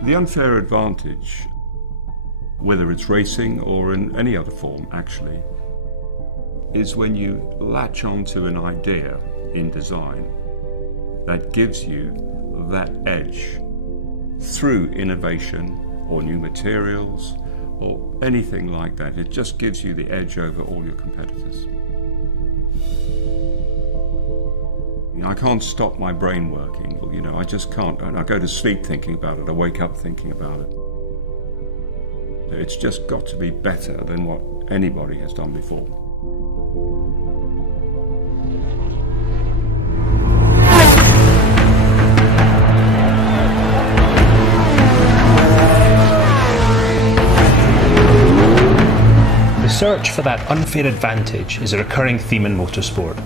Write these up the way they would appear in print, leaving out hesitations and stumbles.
The unfair advantage, whether it's racing or in any other form actually, is when you latch onto an idea in design that gives you that edge through innovation or new materials or anything like that. It just gives you the edge over all your competitors. I can't stop my brain working, I just can't. And I go to sleep thinking about it, I wake up thinking about it. It's just got to be better than what anybody has done before. The search for that unfair advantage is a recurring theme in motorsport.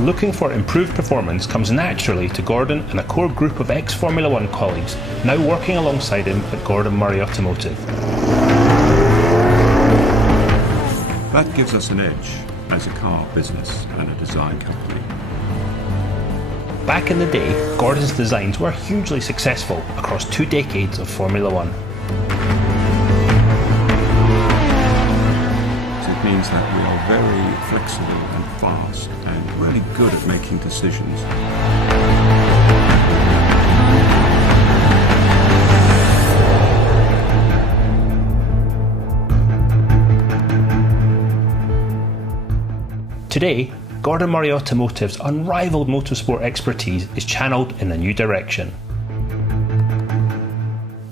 Looking for improved performance comes naturally to Gordon and a core group of ex-Formula One colleagues now working alongside him at Gordon Murray Automotive. That gives us an edge as a car business and a design company. Back in the day, Gordon's designs were hugely successful across 2 decades of Formula One. It means that we are very flexible and fast and really good at making decisions. Today, Gordon Murray Automotive's unrivaled motorsport expertise is channeled in a new direction.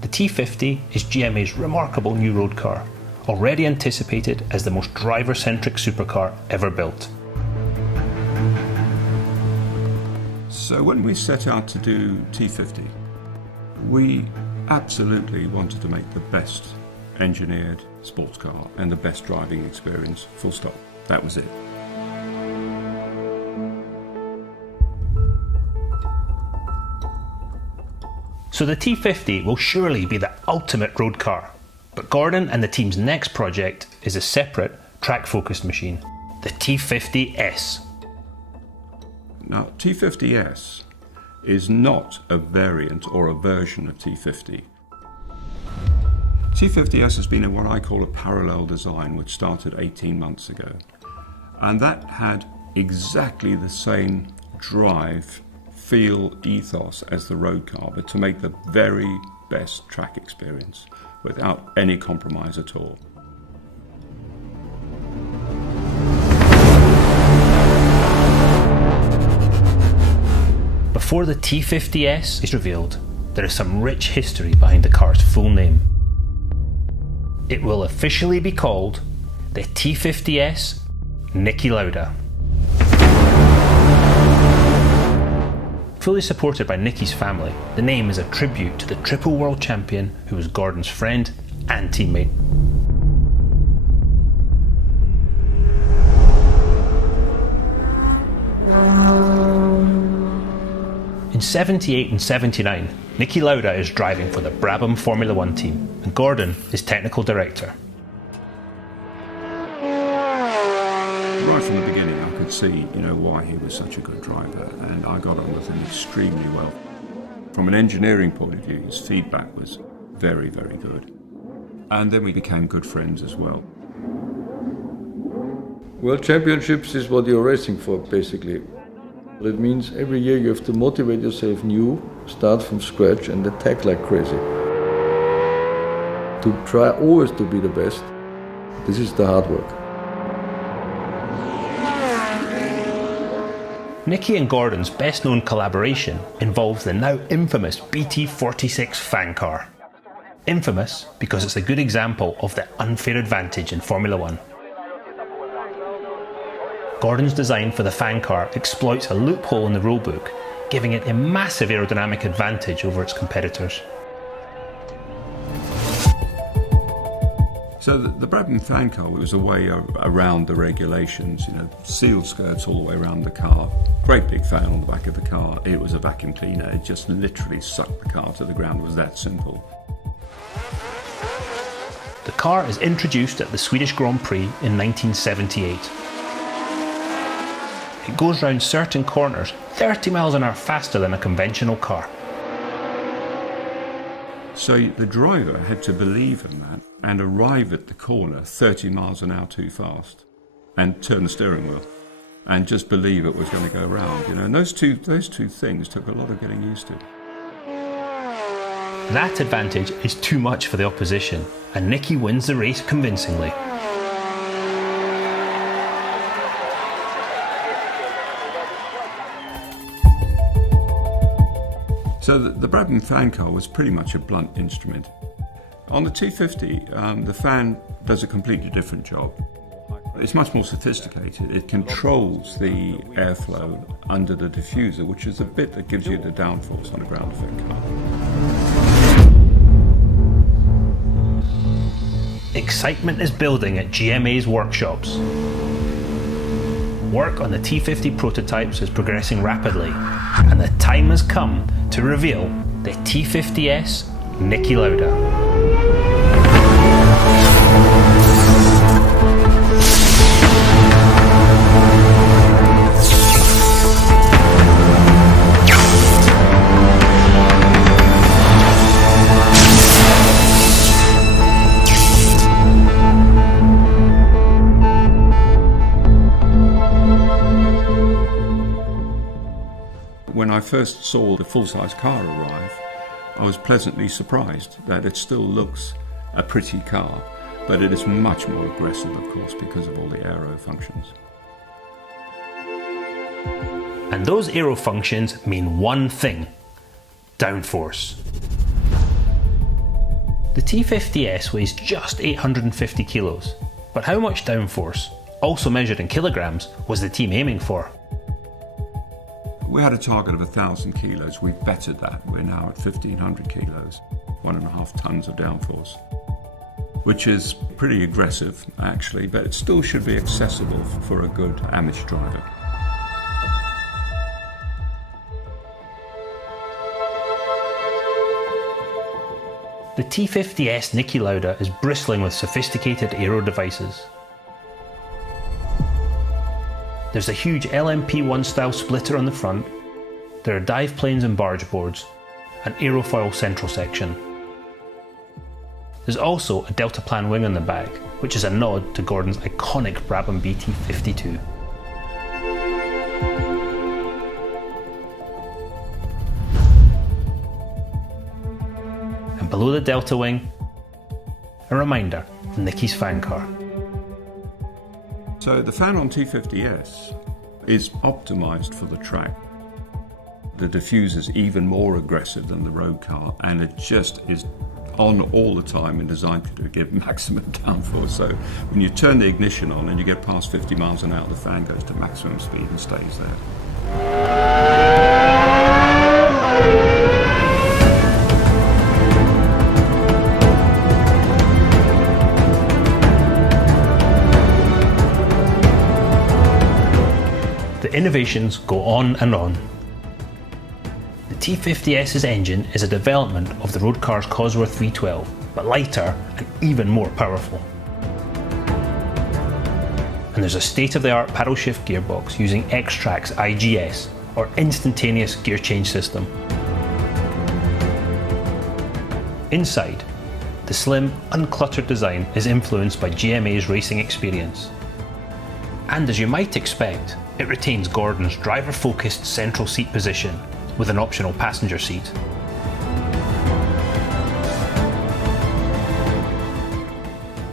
The T50 is GMA's remarkable new road car, already anticipated as the most driver-centric supercar ever built. So when we set out to do T50, we absolutely wanted to make the best engineered sports car and the best driving experience, full stop. That was it. So the T50 will surely be the ultimate road car. But Gordon and the team's next project is a separate, track-focused machine, the T50s. Now, T50s is not a variant or a version of T50. T50s has been in what I call a parallel design, which started 18 months ago. And that had exactly the same drive, feel, ethos as the road car, but to make the very best track experience without any compromise at all. Before the T50s is revealed, there is some rich history behind the car's full name. It will officially be called the T50s Niki Lauda. Fully supported by Niki's family, the name is a tribute to the triple world champion who was Gordon's friend and teammate. In 78 and 79, Niki Lauda is driving for the Brabham Formula One team, and Gordon is technical director. Right from the beginning, I could see, why he was such a good driver, and I got on with him extremely well. From an engineering point of view, his feedback was very, very good. And then we became good friends as well. World Championships is what you're racing for, basically. It means every year you have to motivate yourself new, start from scratch and attack like crazy. To try always to be the best, this is the hard work. Niki and Gordon's best known collaboration involves the now infamous BT46 fan car. Infamous because it's a good example of the unfair advantage in Formula One. Gordon's design for the fan car exploits a loophole in the rulebook, giving it a massive aerodynamic advantage over its competitors. So the Brabham fan car was a way around the regulations, sealed skirts all the way around the car, great big fan on the back of the car. It was a vacuum cleaner, it just literally sucked the car to the ground. It was that simple. the car is introduced at the Swedish Grand Prix in 1978. It goes round certain corners 30 miles an hour faster than a conventional car. So the driver had to believe in that and arrive at the corner 30 miles an hour too fast and turn the steering wheel and just believe it was going to go round, and those two things took a lot of getting used to. That advantage is too much for the opposition, and Niki wins the race convincingly. So the Brabham fan car was pretty much a blunt instrument. On the T50, the fan does a completely different job. It's much more sophisticated. It controls the airflow under the diffuser, which is the bit that gives you the downforce on a ground effect car. Excitement is building at GMA's workshops. Work on the T50 prototypes is progressing rapidly, and the time has come to reveal the T50s Niki Lauda. When I first saw the full-size car arrive, I was pleasantly surprised that it still looks a pretty car, but it is much more aggressive, of course, because of all the aero functions. And those aero functions mean one thing: downforce. The T50s weighs just 850 kilos, but how much downforce, also measured in kilograms, was the team aiming for? We had a target of 1,000 kilos. We bettered that. We're now at 1,500 kilos, 1.5 tons of downforce, which is pretty aggressive, actually, but it still should be accessible for a good amateur driver. The T50s Niki Lauda is bristling with sophisticated aero devices. There's a huge LMP1 style splitter on the front, there are dive planes and barge boards, an aerofoil central section. There's also a deltaplan wing on the back, which is a nod to Gordon's iconic Brabham BT52. And below the delta wing, a reminder of Niki's fan car. So the fan on T50s is optimised for the track. The diffuser is even more aggressive than the road car, and it just is on all the time and designed to give maximum downforce. So when you turn the ignition on and you get past 50 miles an hour, the fan goes to maximum speed and stays there. The innovations go on and on. The T50s's engine is a development of the road car's Cosworth V12, but lighter and even more powerful. And there's a state-of-the-art paddle shift gearbox using Xtrac's IGS, or instantaneous gear change system. Inside, the slim, uncluttered design is influenced by GMA's racing experience. And as you might expect, it retains Gordon's driver-focused central seat position with an optional passenger seat.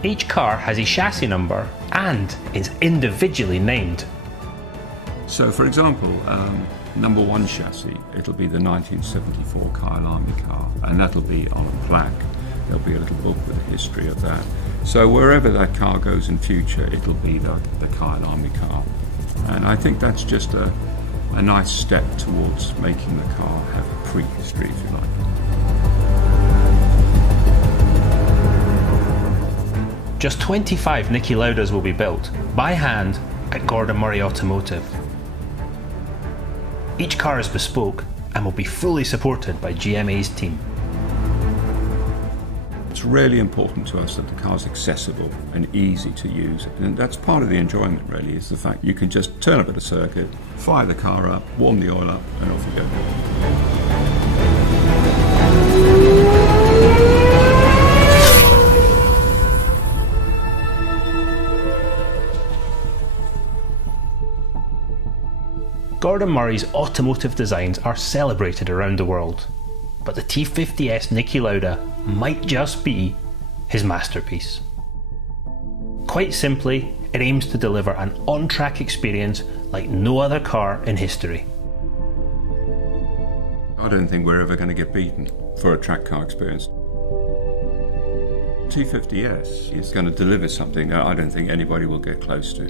Each car has a chassis number and is individually named. So for example, number 1 chassis, it'll be the 1974 Kyle Army car, and that'll be on a plaque. There'll be a little book with a history of that. So wherever that car goes in future, it'll be the Kyle Army car. And I think that's just a nice step towards making the car have a prehistory, if you like. Just 25 Niki Laudas will be built, by hand, at Gordon Murray Automotive. Each car is bespoke and will be fully supported by GMA's team. It's It's really important to us that the car's accessible and easy to use. And that's part of the enjoyment, really, is the fact you can just turn up at a circuit, fire the car up, warm the oil up, and off you go. Gordon Murray's automotive designs are celebrated around the world, but the T.50s Niki Lauda might just be his masterpiece. Quite simply, it aims to deliver an on-track experience like no other car in history. I don't think we're ever going to get beaten for a track car experience. T50S is going to deliver something that I don't think anybody will get close to.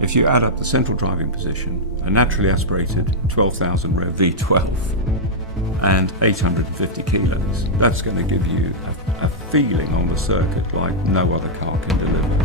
If you add up the central driving position, a naturally aspirated 12,000 rev V12 and 850 kilos, that's going to give you a feeling on the circuit like no other car can deliver.